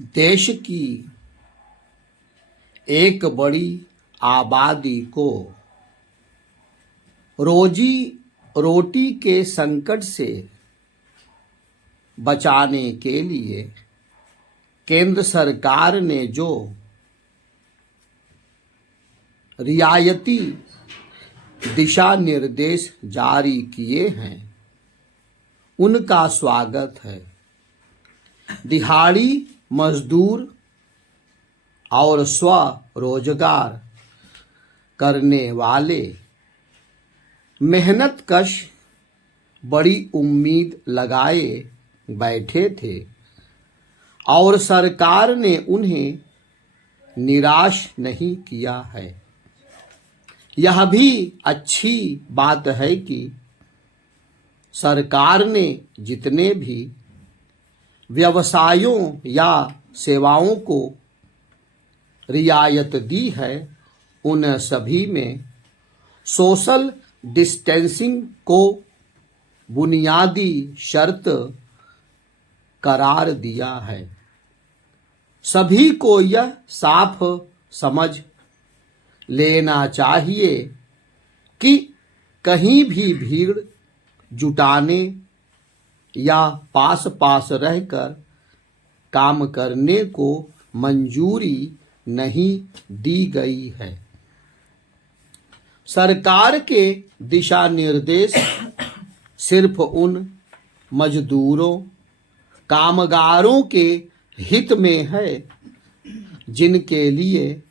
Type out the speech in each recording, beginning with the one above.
देश की एक बड़ी आबादी को रोजी रोटी के संकट से बचाने के लिए केंद्र सरकार ने जो रियायती दिशा निर्देश जारी किए हैं उनका स्वागत है। दिहाड़ी मजदूर और स्वरोजगार करने वाले मेहनतकश बड़ी उम्मीद लगाए बैठे थे और सरकार ने उन्हें निराश नहीं किया है। यह भी अच्छी बात है कि सरकार ने जितने भी व्यवसायों या सेवाओं को रियायत दी है उन सभी में सोशल डिस्टेंसिंग को बुनियादी शर्त करार दिया है। सभी को यह साफ समझ लेना चाहिए कि कहीं भी भीड़ जुटाने या पास पास रहकर काम करने को मंजूरी नहीं दी गई है। सरकार के दिशा निर्देश सिर्फ उन मजदूरों कामगारों के हित में है जिनके लिए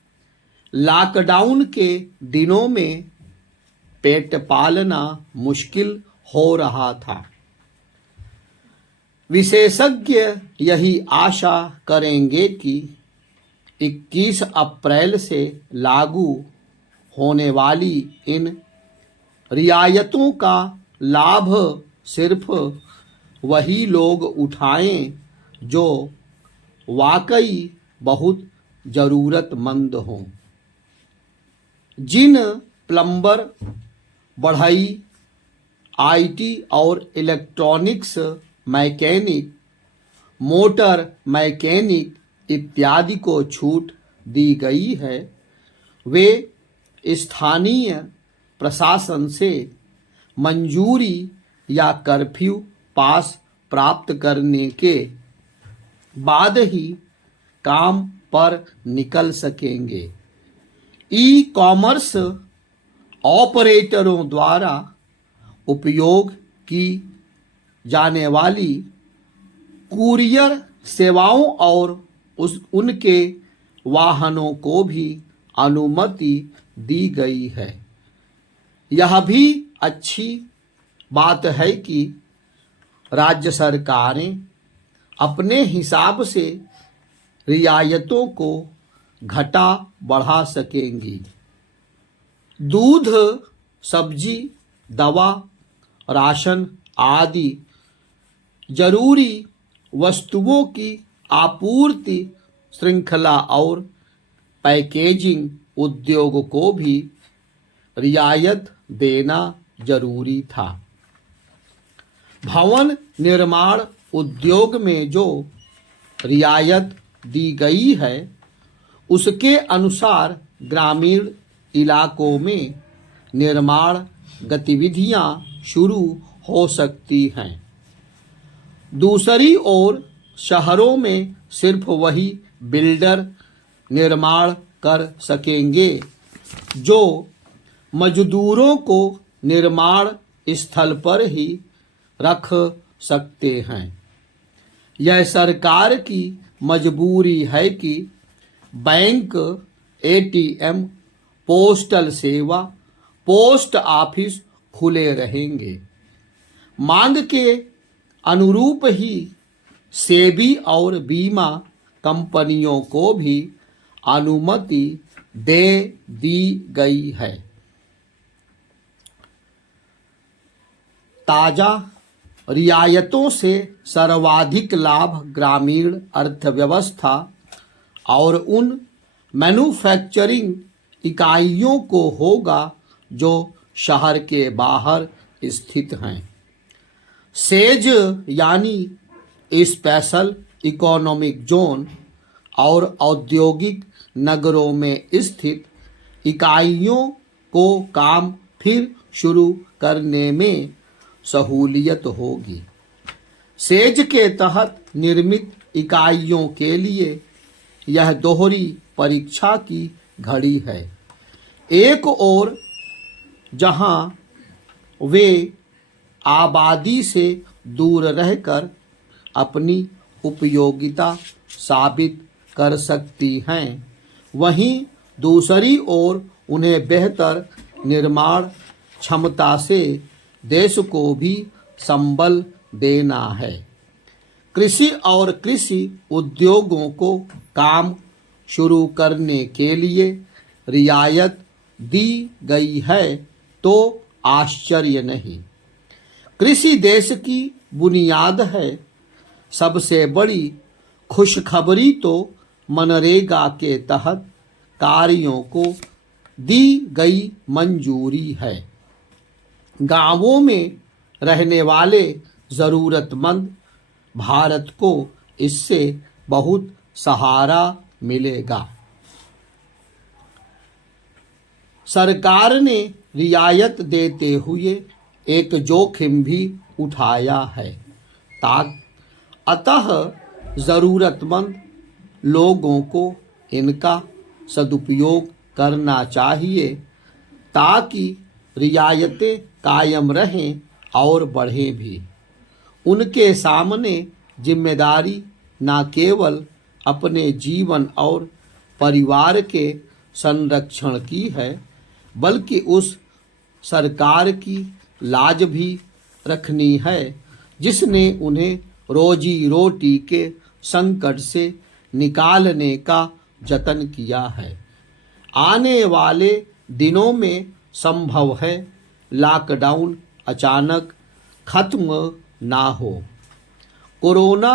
लॉकडाउन के दिनों में पेट पालना मुश्किल हो रहा था। विशेषज्ञ यही आशा करेंगे कि 21 अप्रैल से लागू होने वाली इन रियायतों का लाभ सिर्फ वही लोग उठाएं जो वाकई बहुत ज़रूरतमंद हों। जिन प्लम्बर, बढ़ई, आईटी और इलेक्ट्रॉनिक्स मैकेनिक, मोटर मैकेनिक इत्यादि को छूट दी गई है वे स्थानीय प्रशासन से मंजूरी या कर्फ्यू पास प्राप्त करने के बाद ही काम पर निकल सकेंगे। ई कॉमर्स ऑपरेटरों द्वारा उपयोग की जाने वाली कुरियर सेवाओं और उनके वाहनों को भी अनुमति दी गई है। यह भी अच्छी बात है कि राज्य सरकारें अपने हिसाब से रियायतों को घटा बढ़ा सकेंगी। दूध, सब्जी, दवा, राशन आदि जरूरी वस्तुओं की आपूर्ति श्रृंखला और पैकेजिंग उद्योग को भी रियायत देना जरूरी था। भवन निर्माण उद्योग में जो रियायत दी गई है उसके अनुसार ग्रामीण इलाकों में निर्माण गतिविधियां शुरू हो सकती हैं। दूसरी ओर शहरों में सिर्फ वही बिल्डर निर्माण कर सकेंगे जो मजदूरों को निर्माण स्थल पर ही रख सकते हैं। यह सरकार की मजबूरी है कि बैंक, एटीएम, पोस्टल सेवा, पोस्ट ऑफिस खुले रहेंगे। मांग के अनुरूप ही सेबी और बीमा कंपनियों को भी अनुमति दे दी गई है। ताजा रियायतों से सर्वाधिक लाभ ग्रामीण अर्थव्यवस्था और उन मैन्युफैक्चरिंग इकाइयों को होगा जो शहर के बाहर स्थित हैं। सेज यानी स्पेशल इकोनॉमिक जोन और औद्योगिक नगरों में स्थित इकाइयों को काम फिर शुरू करने में सहूलियत होगी। सेज के तहत निर्मित इकाइयों के लिए यह दोहरी परीक्षा की घड़ी है। एक ओर जहां वे आबादी से दूर रहकर अपनी उपयोगिता साबित कर सकती हैं, वहीं दूसरी ओर उन्हें बेहतर निर्माण क्षमता से देश को भी संबल देना है। कृषि और कृषि उद्योगों को काम शुरू करने के लिए रियायत दी गई है तो आश्चर्य नहीं। कृषि देश की बुनियाद है। सबसे बड़ी खुशखबरी तो मनरेगा के तहत कार्यों को दी गई मंजूरी है। गांवों में रहने वाले ज़रूरतमंद भारत को इससे बहुत सहारा मिलेगा। सरकार ने रियायत देते हुए एक जोखिम भी उठाया है। अतः ज़रूरतमंद लोगों को इनका सदुपयोग करना चाहिए ताकि रियायतें कायम रहें और बढ़ें भी। उनके सामने जिम्मेदारी न केवल अपने जीवन और परिवार के संरक्षण की है, बल्कि उस सरकार की लाज भी रखनी है जिसने उन्हें रोजी रोटी के संकट से निकालने का जतन किया है। आने वाले दिनों में संभव है लॉकडाउन अचानक खत्म ना हो। कोरोना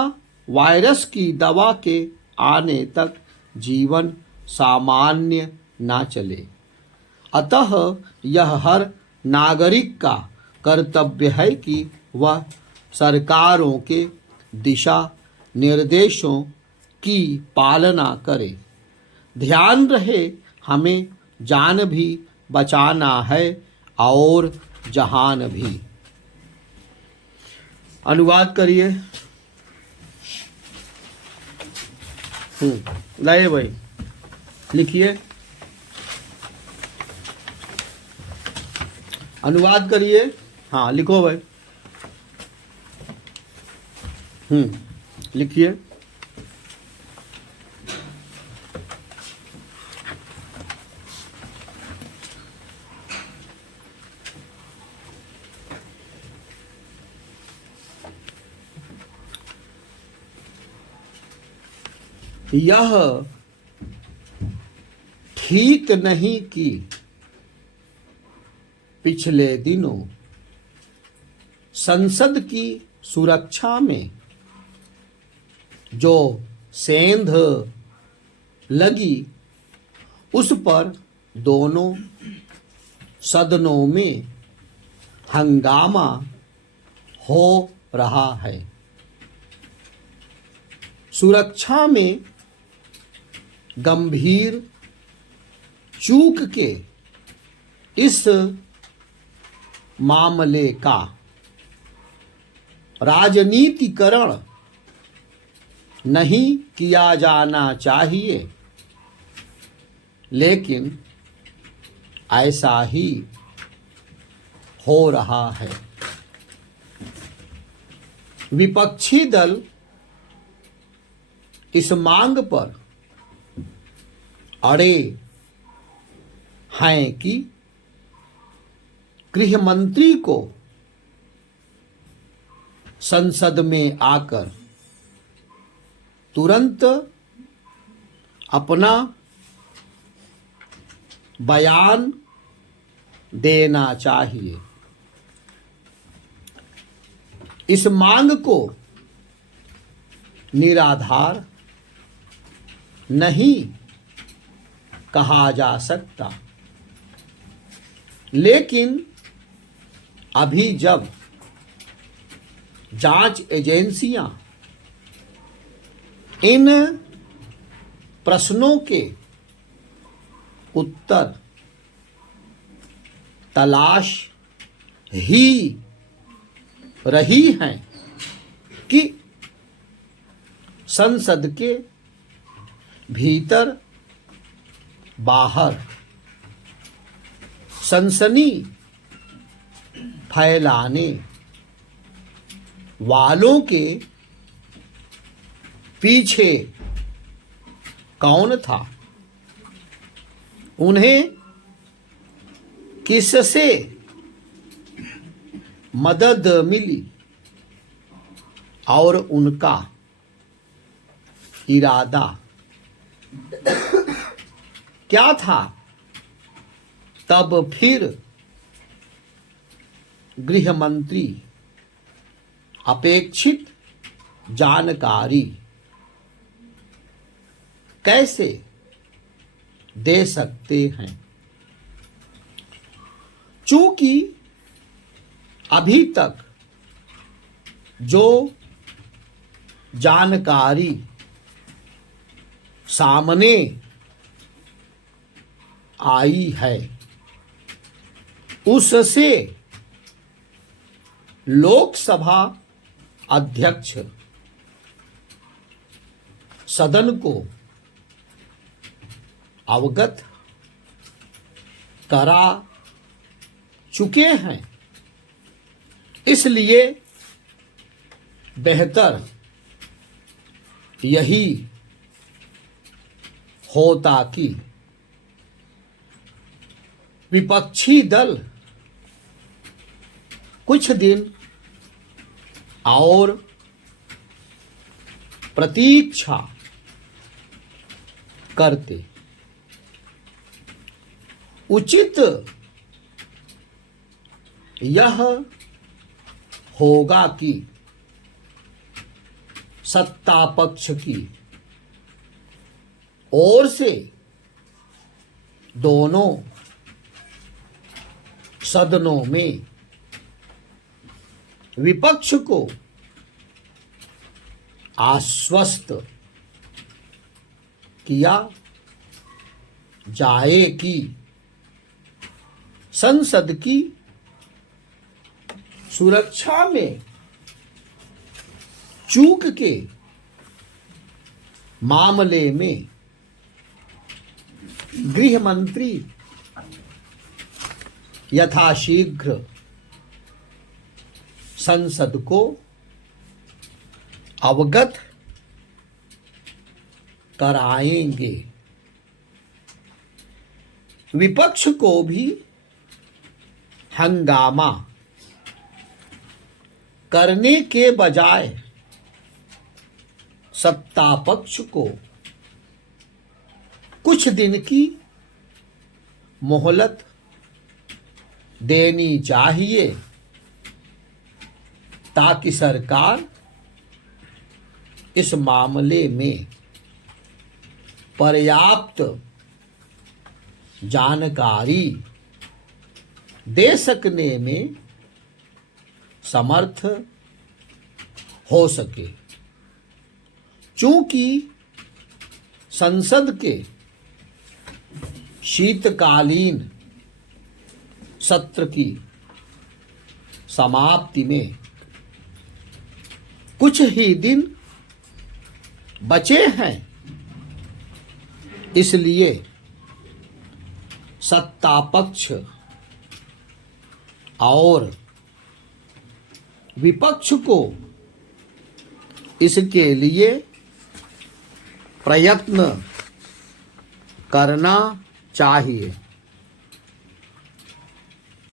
वायरस की दवा के आने तक जीवन सामान्य ना चले। अतः यह हर नागरिक का कर्तव्य है कि वह सरकारों के दिशा निर्देशों की पालना करे। ध्यान रहे, हमें जान भी बचाना है और जहान भी। अनुवाद करिए। लाइए भाई, लिखिए, अनुवाद करिए। हाँ लिखो भाई। लिखिए। यह ठीक नहीं कि पिछले दिनों संसद की सुरक्षा में जो सेंध लगी उस पर दोनों सदनों में हंगामा हो रहा है। सुरक्षा में गंभीर चूक के इस मामले का राजनीतिकरण नहीं किया जाना चाहिए, लेकिन ऐसा ही हो रहा है। विपक्षी दल इस मांग पर अड़े हैं कि गृह मंत्री को संसद में आकर तुरंत अपना बयान देना चाहिए। इस मांग को निराधार नहीं कहा जा सकता, लेकिन अभी जब जांच एजेंसियां इन प्रश्नों के उत्तर तलाश ही रही हैं कि संसद के भीतर बाहर सनसनी फैलाने वालों के पीछे कौन था, उन्हें किससे मदद मिली और उनका इरादा क्या था। तब फिर गृह मंत्री अपेक्षित जानकारी कैसे दे सकते हैं। चूंकि अभी तक जो जानकारी सामने आई है उससे लोकसभा अध्यक्ष सदन को अवगत करा चुके हैं। इसलिए बेहतर यही होता कि विपक्षी दल कुछ दिन और प्रतीक्षा करते। उचित यह होगा कि सत्ता पक्ष की ओर से दोनों सदनों में विपक्ष को आश्वस्त किया जाए कि संसद की सुरक्षा में चूक के मामले में गृह मंत्री यथाशीघ्र संसद को अवगत कराएंगे। विपक्ष को भी हंगामा करने के बजाय सत्ता पक्ष को कुछ दिन की मोहलत देनी चाहिए ताकि सरकार इस मामले में पर्याप्त जानकारी दे सकने में समर्थ हो सके। चूंकि संसद के शीतकालीन सत्र की समाप्ति में कुछ ही दिन बचे हैं, इसलिए सत्ता पक्ष और विपक्ष को इसके लिए प्रयत्न करना चाहिए।